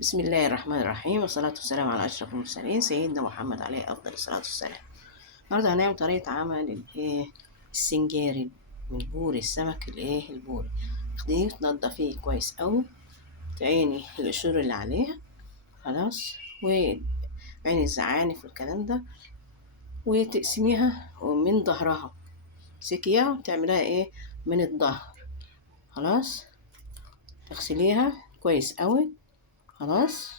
بسم الله الرحمن الرحيم، والصلاة والسلام على أشرف المرسلين سيدنا محمد عليه أفضل الصلاة والسلام. النهاردة هنعمل طريقة عمل السنجاري من بوري السمك البوري. تاخديه تنضفيه كويس أوي، تعيني القشور اللي عليها خلاص، وعيني الزعانف والكلام ده، وتقسميها من ظهرها، تمسكيها وتعمليها من الظهر خلاص، تغسليها كويس أوي خلاص.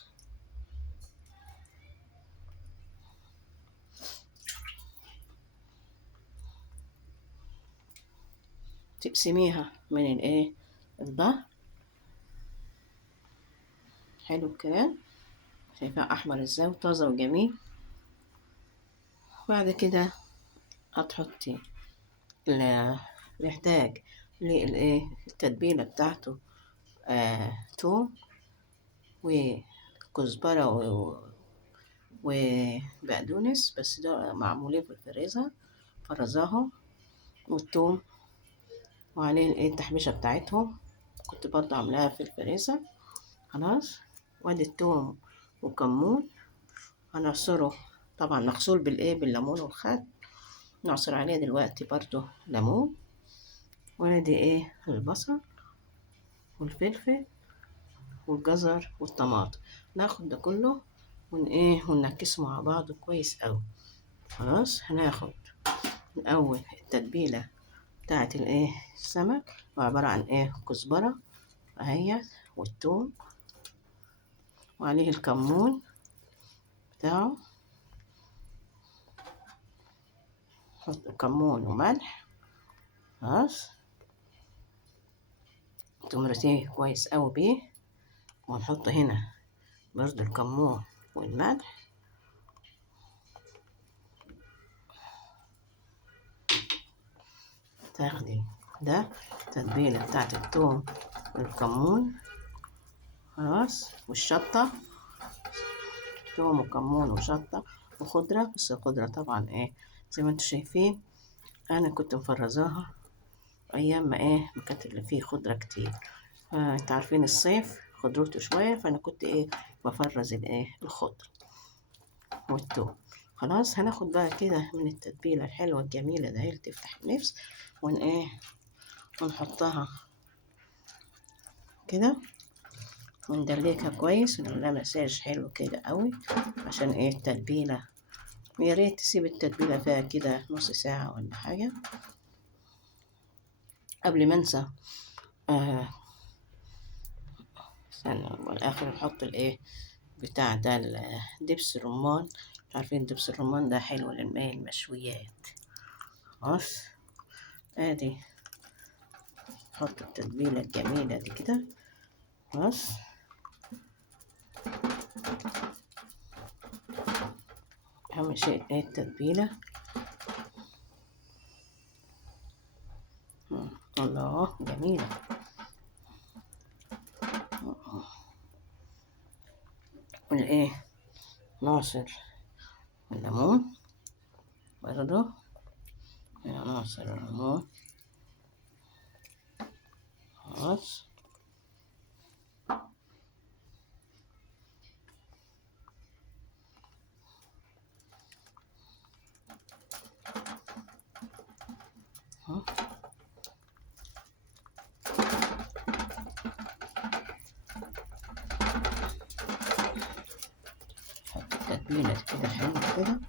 تقسميها من الظهر. حلو الكلام، شايفاه احمر ازاي وطازه وجميل. بعد كده هتحطي نحتاج التتبيله بتاعته، توم وكزبره وبقدونس، بس ده معمولين في الفريزر فرزاهم، والثوم وعليه التحبيشه بتاعتهم كنت برضه عاملاها في الفريزر خلاص. وادي الثوم وكمون هنعصره، طبعا مغسول بالليمون والخل، نعصر عليه دلوقتي برضو ليمون. وادي البصل والفلفل والجزر والطماطم، ناخد ده كله وننكسه مع بعض كويس اوي خلاص. هناخد الاول التتبيله بتاعت السمك، وعباره عن كزبره اهي، والثوم، وعليه الكمون بتاعه، نحط كمون وملح خلاص، تمرتيه كويس أوي بيه. ونحط هنا برضو الكمون والملح، تاخدي ده التتبيلة بتاعت التوم والكمون خلاص، والشطة، توم وكمون وشطة وخضرة، بس الخضرة طبعا زي ما انتوا شايفين أنا كنت مفرزاها أيام ما كانت اللي فيه خضرة كتير. انت عارفين الصيف خضرته شوية، فأنا كنت بفرز الخضرة والثوم خلاص. هناخد بقى كده من التتبيلة الحلوة الجميلة ده اللي تفتح النفس، ونحطها كده وندلكها كويس، ونعملها مساج حلو كده قوي، عشان التتبيلة، يا ريت تسيب التتبيلة فيها كده نص ساعة ولا حاجة. قبل ما انسى، استنى والآخر نحط بتاع ده دبس الرمان. عارفين دبس الرمان ده حلو المشويات خلاص. ادي نحط التتبيلة الجميلة دي كده خلاص. أهم شيء التتبيلة. الله جميلة. نعصر الليمون برضه، نعصر الليمون خلاص. حط التتبيلة كده حلو كده.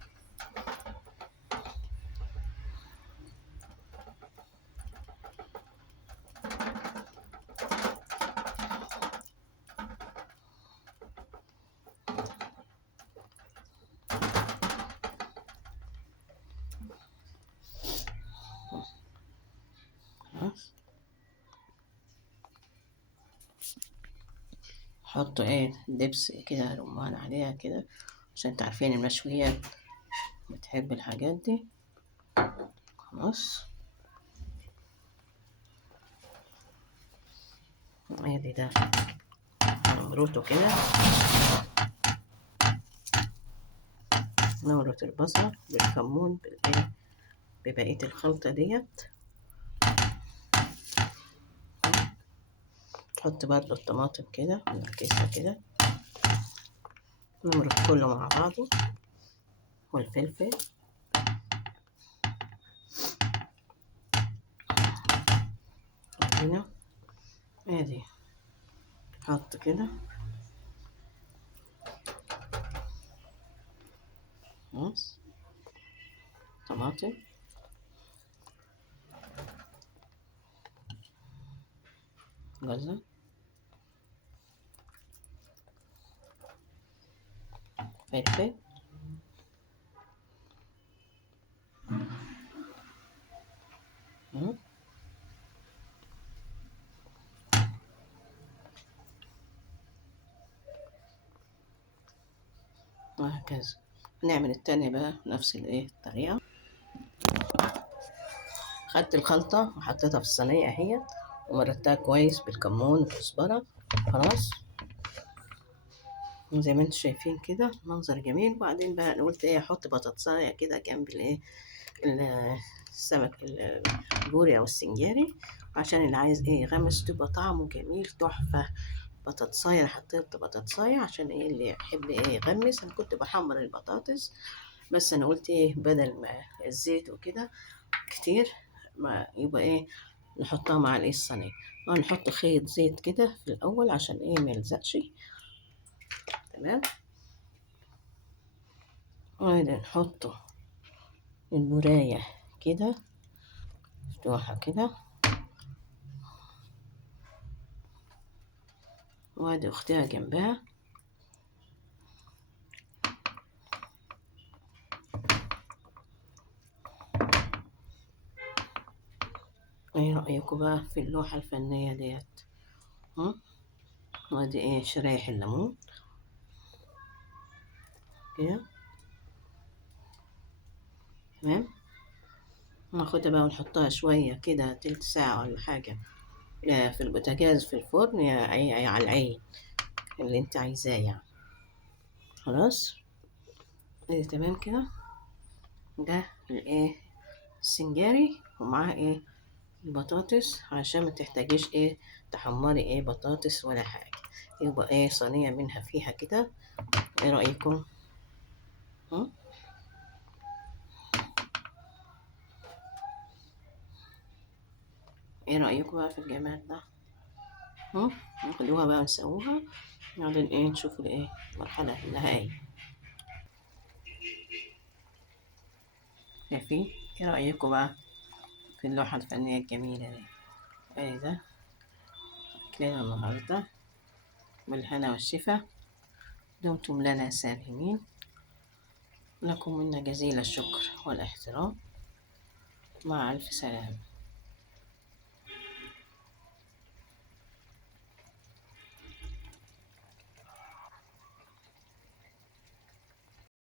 خلاص حطوا دبس كده رمان عليها كده، عشان تعرفين المشويات بتحب الحاجات دي خلاص. ادي ده نمرته كده، نمرة البصل بالكمون ببقية الخلطة ديت. تحط برضو الطماطم كده نركزها كده نمرق كله مع بعضه، والفلفل هنا ادي، حط كده خلاص. طماطم جزر فلفل وهكذا. نعمل التانية بقى نفس الطريقة. خدت الخلطة وحطيتها في الصينية اهي، ومرتها كويس بالكمون والكزبرة خلاص، زي ما انتم شايفين كده منظر جميل. وبعدين بقى أنا قلت احط بطاطساية كده جنب السمك البوري او السنجاري، عشان اللي عايز يغمس تبقى طعمه جميل تحفة. بطاطساية، حطيت بطاطساية عشان اللي يحب يغمس. انا كنت بحمر البطاطس، بس انا قلت بدل ما الزيت وكده كتير، ما يبقى نحطها مع الصينية. نحط خيط زيت كده في الاول عشان ما يلزقش. تمام. وبعدين نحطه البراية كده مفتوحة كده، وادي اختها جنبها. ايه رأيكم بقى في اللوحة الفنية ديت؟ وادي شرايح الليمون كده. تمام. ناخدها بقى ونحطها شوية كده تلت ساعة ولا حاجة في البوتاجاز في الفرن، يا على العين اللي انت عايزاه يعني. خلاص. تمام كده. ده السنجاري، ومعاه البطاطس، عشان ما تحتاجيش تحمري بطاطس ولا حاجة. يبقى صينية منها فيها كده. ايه رأيكم؟ ها؟ ايه رأيكم بقى في الجمال ده؟ ناخدوها بقى ونسووها، بعدين نشوف المرحلة النهائية. شايفين؟ ايه رأيكم بقى في اللوحة الفنية الجميلة دي؟ ده أكلنا النهاردة، بالهنا والشفا. دمتم لنا سالمين، لكم منا جزيل الشكر والاحترام. مع ألف سلامة.